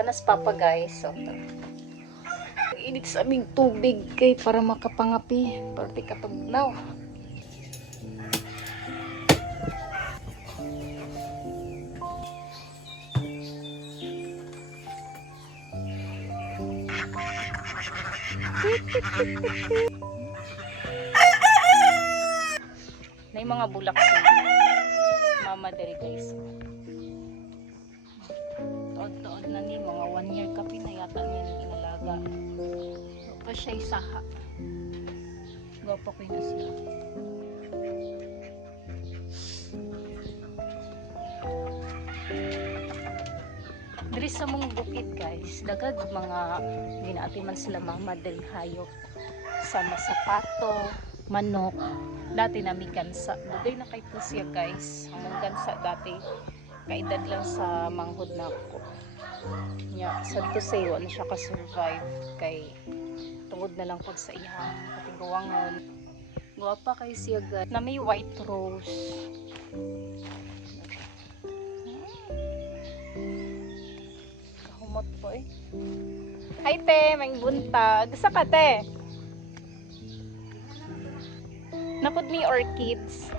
Tanas papa guys. So, init sa aming tubig kay para makapangapi. Parti katugnaw. Na yung mga bulak sa mama dere guys. Tuod-tuod na ni mga 1 year kapi na yata niya ni inalaga. Pa siya isaha. Gwapo ko na siya. Diri sa mong bukid guys, dagag mga ginaatiman sila mama diri hayop. Sama sapato, manok. Dati namin gansa. Dugay na kay siya guys. Ang gansa dati kaedad lang sa manghod na ako. Nya sad to say wala siya ka-survive kay tungod na lang pag sa iyang katiguangon. Guwapa kay siya guys. Na may white rose. Kahumot po eh. Hi te, may buntag. Sa ka te? Napod mi orchids.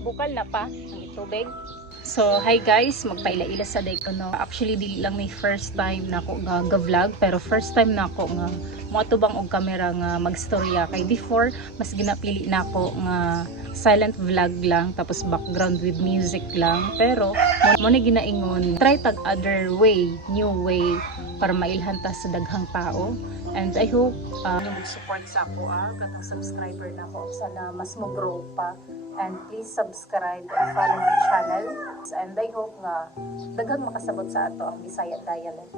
Bukal na pa ang tubig. So, hi guys, magpaila-ila sa day ko no. Actually, dili lang may first time na ako nga vlog, pero first time na ako nga moatubang og camera nga magstorya kay before mas ginapili na ako nga silent vlog lang tapos background with music lang, pero mo na ginaingon try tag other way, new way para mailhan ta sa daghang tao. And I hope mag-support sa ako katong subscriber na ako sana mas mo-grow pa. And please subscribe and follow my channel. And I hope nga daghang makasabot sa ato ang Bisaya dialect.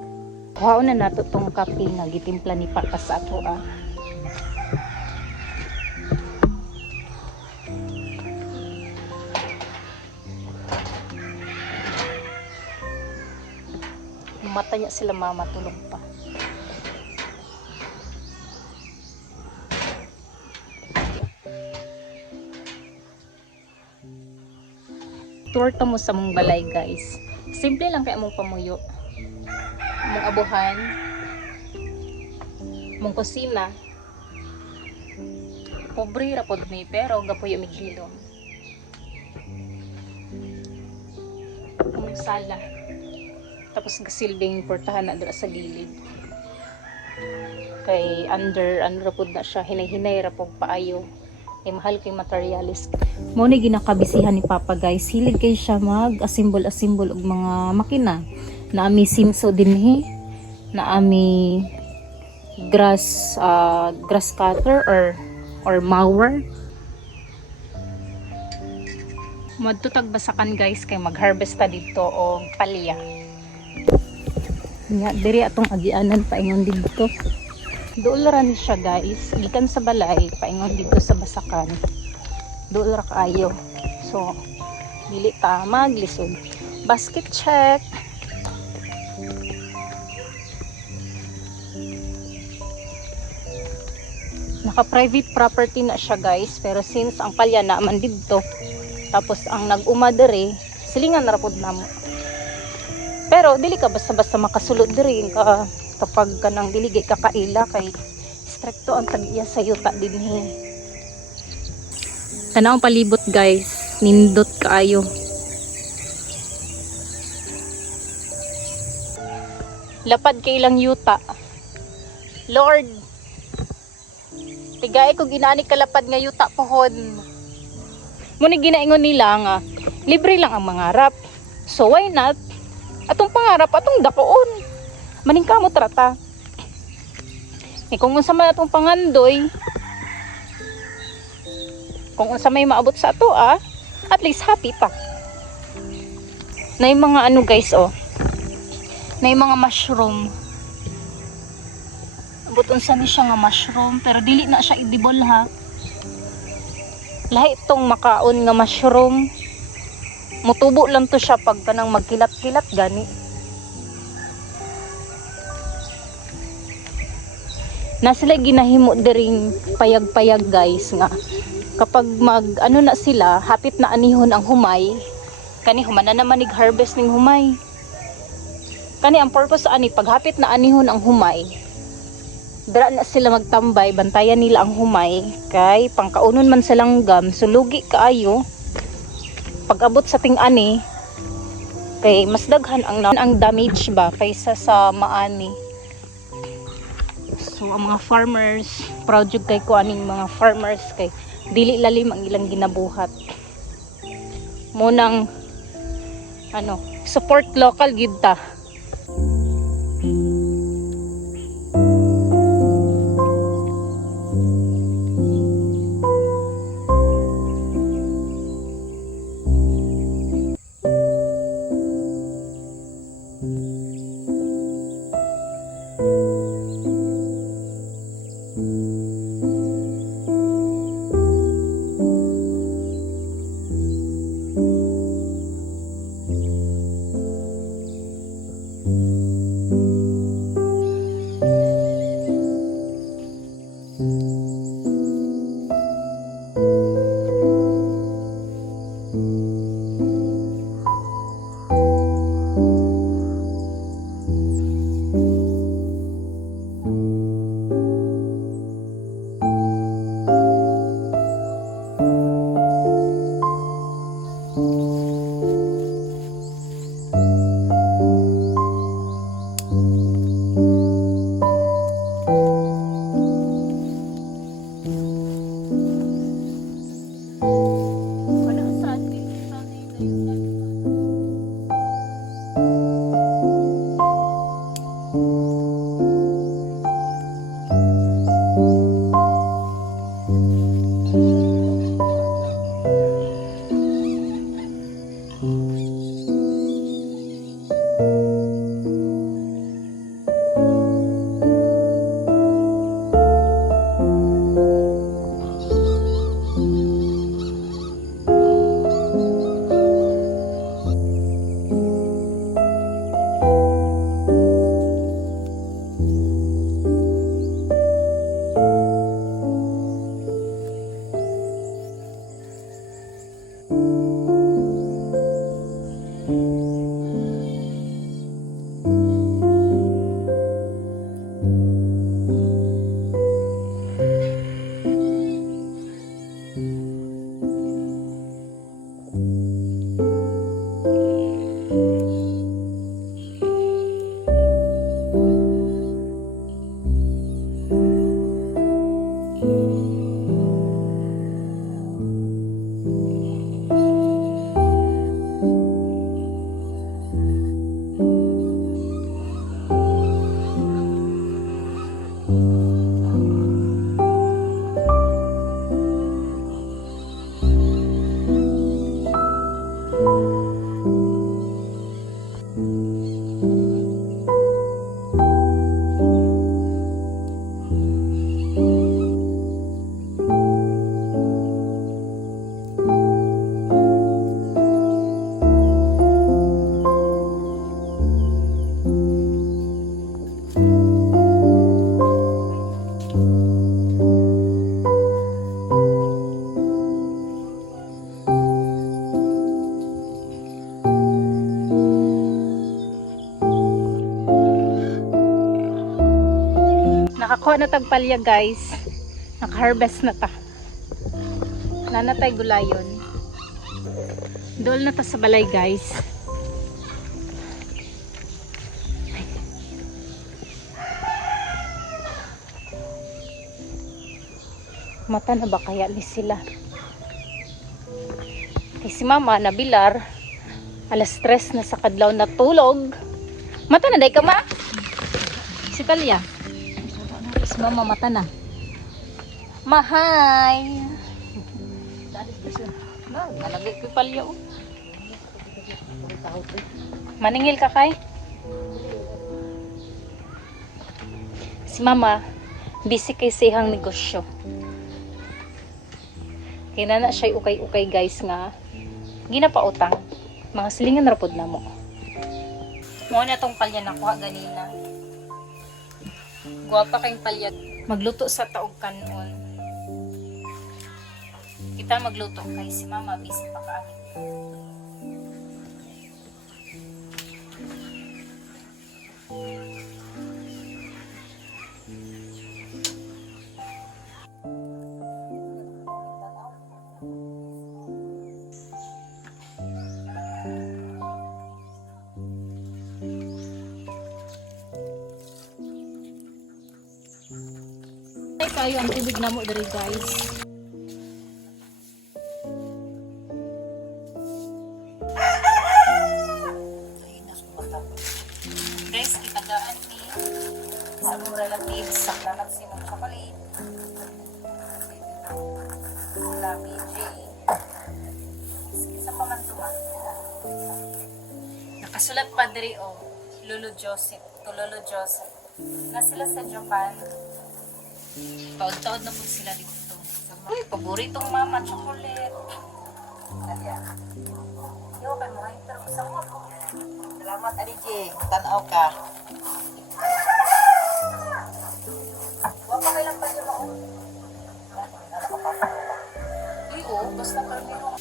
Wow na nato tong kape nga gitimpla ni Papa sa ato Mata niya sila mama tulog pa. Tour ta mo sa mong balay guys. Simple lang kay among pamuyo. Mong abuhan. Mong kusina. Pobre ra pod mi pero gapuyo mi hilom. Mong sala. Tapos gasilbing portahan na dira sa gilid. Kay under pod na siya, hinay-hinay ra pog paayo. Kay mahal kay materialist. Mo ni ginakabisihan ni Papa guys. Hilig kay siya mag-assemble og mga makina. Naami simso dinhi, naami grass cutter or mower. Madtutag basakan guys kay mag-harvest ta dito og palya. Nya diri atong agianan paingon dito. Dool ra ni siya guys, gikan sa balay paingon dito sa basakan. Dool ra kaayo. So dili ta maglisod. Basket check. Naka-private property na siya guys, pero since ang palya na man didto, tapos ang nag-uma diri, silingan na rapod namo. Pero dili ka basta-basta makasulod diri kapag kanang dili gay kakaila kay stricto ang tag-iya sa yuta dinhi. Tanaw palibot guys, nindot kaayo. Lapad kay ilang yuta. Lord, tigay ko ginani kalapad nga yuta pohon. Muna ginaingon nila nga libre lang ang mangarap. So why not? Atong pangarap atong dakoon. Maning kamo trata. Kung unsa man atong pangandoy, kung unsa may maabot sa ato at least happy ta. Nay mga ano guys nay mga mushroom. Buton sa ni siya nga mushroom pero dili na siya edible ha. Lahi itong makaon nga mushroom. Mutubo lang to siya pag kanang magkilat-kilat gani. na sila ginahimo diring payag-payag guys nga kapag mag ano na sila hapit na anihon ang humay kani human na naman harvest ning humay kani ang purpose ani pag hapit na anihon ang humay dira na sila magtambay bantayan nila ang humay kay pangkaunon man sa langgam so lugi kaayo pag abot sa ting-ani kay mas daghan ang damage ba kaysa sa maani. So ang mga farmers, proud jud kay ko aning mga farmers kay dili lalim ang ilang ginabuhat. Munang ano, support local gid ta. Nakakuha na tagpalya guys. Naka-harvest na ta. Nanatay gulayon. Dool na ta sa balay guys. Mata na ba kaya ni sila? Kay si mama nabilar. Alas 3 na sa kadlaw natulog. Mata na day ka ma? Si Talia. Si mama mata na. Mahay. Nalagay ko palya oh. Maningil ka kay? Si mama busy kay sa ihang negosyo. Kaya na siya ukay-ukay guys nga ginapautang. Mga silingan rapod na mo. Muna tong palya nakuha ganina. Guwapa kayong palya. magluto sa taog kanon. Kita magluto kay si mama busy pa kaagad. Ay kayo ang tubig na mo diri guys. Guys, kitagaan ni sa mong relatives sa lamat si mong chocolate. Sila BJ. Sa pamantuman. Nakasulat pa diri o Lolo Joseph. To Lolo Joseph. Na sila sa Japan. Taod-taod na po sila dito. Uy, paboritong mama, chocolate. Kaya. Yo, kay mga pero isa mo ako. Salamat, Ali J. Tanaw ka. Huwag pa kailang pa yun ako. Uy, oh, basta karnero.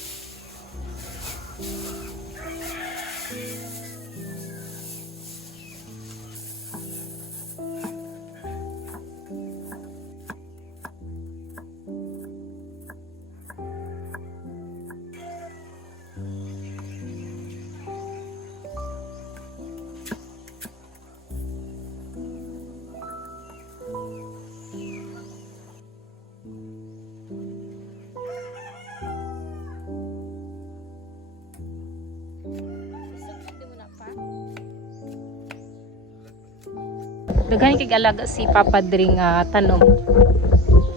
Daghan kay alaga si Papa Dre nga tanom.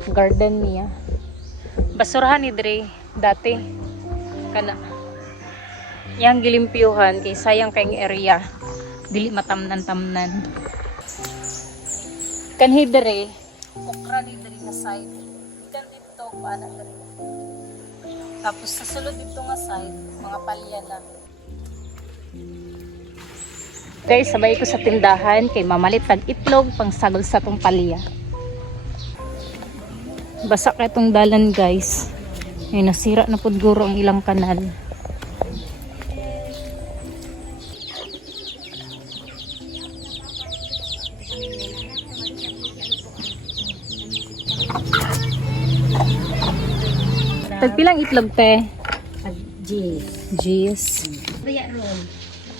Garden niya. Basurahan ni Dre dati. Kana. Yang gilimpyuhan kay sayang kay area. Dili matamnan-tamnan. Kanhi Dre, okra ni Dre nga side. Ikan dito paana Dre. Tapos sa sulod dito nga side, mga palya lang. Guys, sabay ko sa tindahan kay mamalit tag itlog pang sagol sa tong palya. Basa ka itong dalan guys. Ay nasira na pud guro ang ilang kanal. Tagpilang itlog te? Jeez.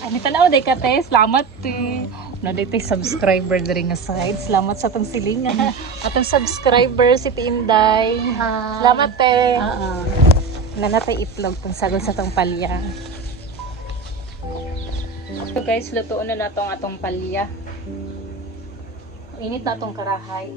Ani tanaw day ka te, salamat te. Na day te subscriber diri nga side. Salamat sa tong silingan. Atong subscriber si Tinday. Salamat te. Nanatay itlog tong sagol sa tong palya. So guys, lutuon na natong atong palya. Init na atong karahay.